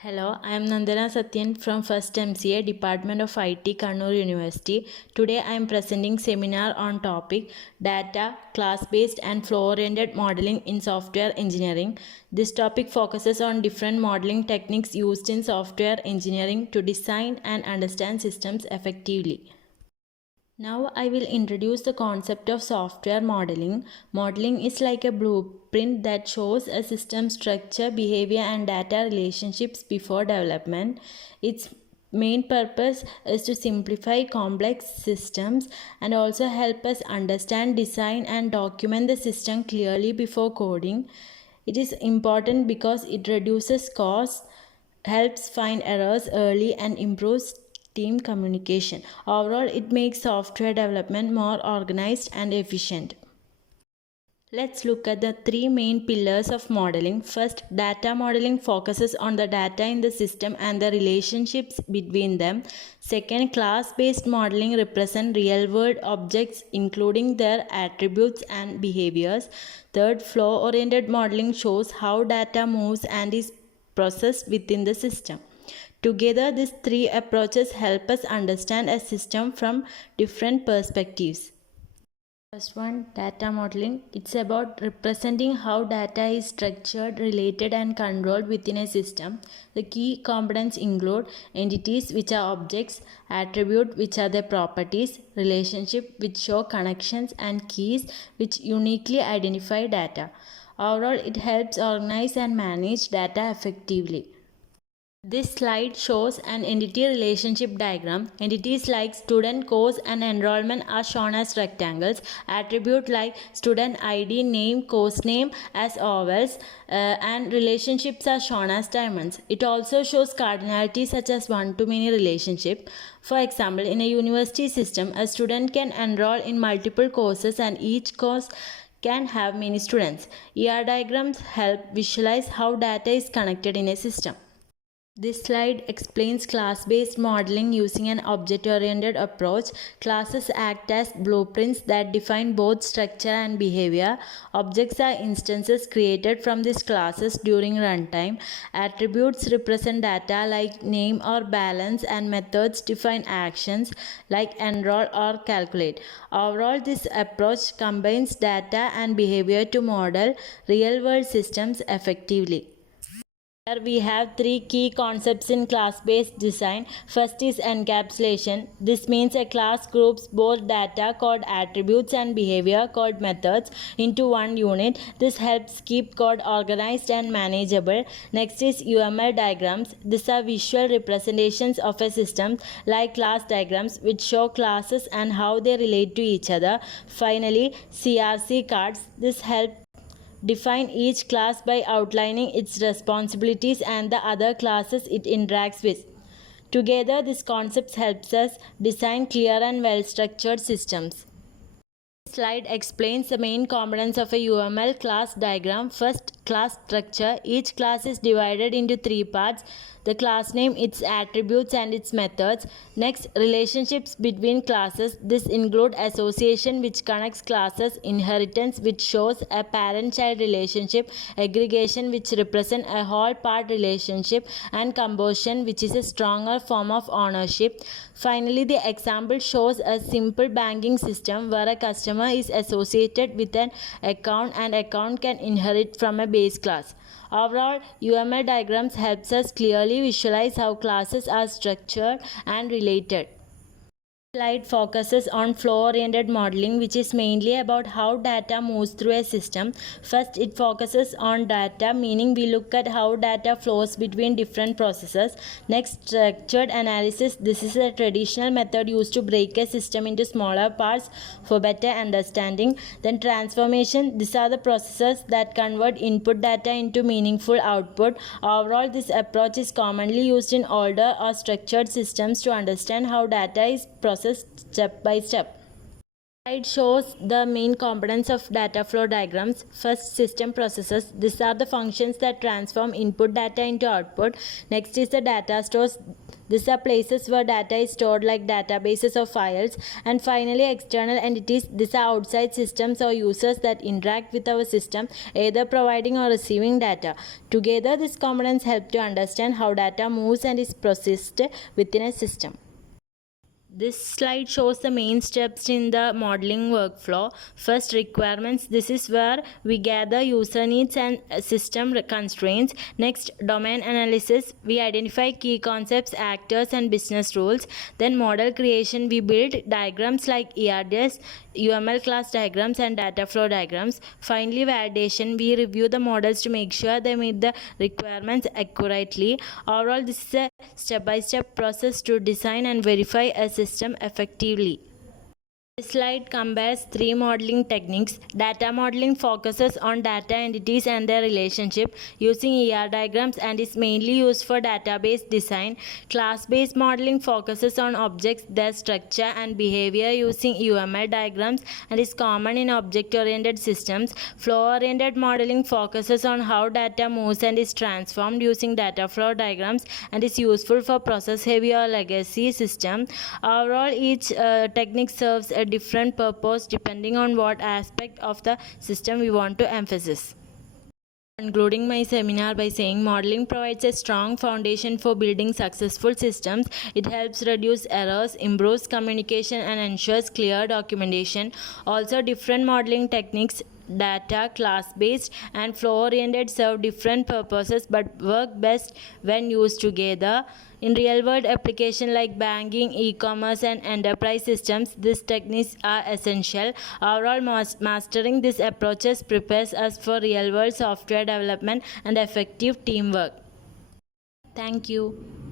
Hello, I am Nandana Satyan from First MCA Department of IT Kannur University. Today I am presenting seminar on topic data, class-based and flow-oriented modeling in software engineering. This topic focuses on different modeling techniques used in software engineering to design and understand systems effectively. Now I will introduce the concept of software modeling. Modeling is like a blueprint that shows a system structure, behavior and data relationships before development. Its main purpose is to simplify complex systems and also help us understand, design and document the system clearly before coding. It is important because it reduces costs, helps find errors early and improves team communication. Overall, it makes software development more organized and efficient. Let's look at the three main pillars of modeling. First, data modeling focuses on the data in the system and the relationships between them. Second, class-based modeling represents real-world objects including their attributes and behaviors. Third, flow-oriented modeling shows how data moves and is processed within the system. Together, these three approaches help us understand a system from different perspectives. First one, data modeling. It's about representing how data is structured, related and controlled within a system. The key components include entities, which are objects, attribute, which are their properties, relationship, which show connections, and keys, which uniquely identify data. Overall, it helps organize and manage data effectively. This slide shows an entity relationship diagram. Entities like student, course and enrollment are shown as rectangles. Attribute like student ID, name, course name as ovals, and relationships are shown as diamonds. It also shows cardinality such as one-to-many relationship. For example, in a university system, a student can enroll in multiple courses and each course can have many students. ER diagrams help visualize how data is connected in a system. This slide explains class-based modeling using an object-oriented approach. Classes act as blueprints that define both structure and behavior. Objects are instances created from these classes during runtime. Attributes represent data like name or balance, and methods define actions like enroll or calculate. Overall, this approach combines data and behavior to model real-world systems effectively. Here we have three key concepts in class-based design. First is encapsulation. This means a class groups both data called attributes and behavior called methods into one unit. This helps keep code organized and manageable. Next is UML diagrams. These are visual representations of a system like class diagrams which show classes and how they relate to each other. Finally, CRC cards. This helps define each class by outlining its responsibilities and the other classes it interacts with. Together, this concept helps us design clear and well-structured systems. This slide explains the main components of a UML class diagram. First, class structure. Each class is divided into three parts: the class name, its attributes and its methods. Next, relationships between classes. This include association, which connects classes, inheritance, which shows a parent-child relationship, aggregation, which represent a whole part relationship, and composition, which is a stronger form of ownership. Finally, the example shows a simple banking system where a customer is associated with an account and account can inherit from a base class. Overall, UML diagrams helps us clearly visualize how classes are structured and related. This slide focuses on flow-oriented modeling, which is mainly about how data moves through a system. First, it focuses on data, meaning we look at how data flows between different processes. Next, structured analysis. This is a traditional method used to break a system into smaller parts for better understanding. Then transformation. These are the processes that convert input data into meaningful output. Overall, this approach is commonly used in older or structured systems to understand how data is processed step by step. Slide shows the main components of data flow diagrams. First, system processes. These are the functions that transform input data into output. Next is the data stores. These are places where data is stored like databases or files. And finally, external entities. These are outside systems or users that interact with our system, either providing or receiving data. Together, these components help to understand how data moves and is processed within a system. This slide shows the main steps in the modeling workflow. First, requirements. This is where we gather user needs and system constraints. Next, domain analysis. We identify key concepts, actors, and business rules. Then, model creation. We build diagrams like ERDS, UML class diagrams, and data flow diagrams. Finally, validation. We review the models to make sure they meet the requirements accurately. Overall, this is a step-by-step process to design and verify a system effectively. This slide compares three modeling techniques. Data modeling focuses on data entities and their relationship using ER diagrams and is mainly used for database design. Class-based modeling focuses on objects, their structure and behavior using UML diagrams and is common in object-oriented systems. Flow-oriented modeling focuses on how data moves and is transformed using data flow diagrams and is useful for process-heavy or legacy systems. Overall, each technique serves a different purpose depending on what aspect of the system we want to emphasize. Concluding my seminar by saying modeling provides a strong foundation for building successful systems. It helps reduce errors, improves communication, and ensures clear documentation. Also, different modeling techniques, data, class-based, and flow-oriented, serve different purposes but work best when used together. In real-world applications like banking, e-commerce, and enterprise systems, these techniques are essential. Overall, mastering these approaches prepares us for real-world software development and effective teamwork. Thank you.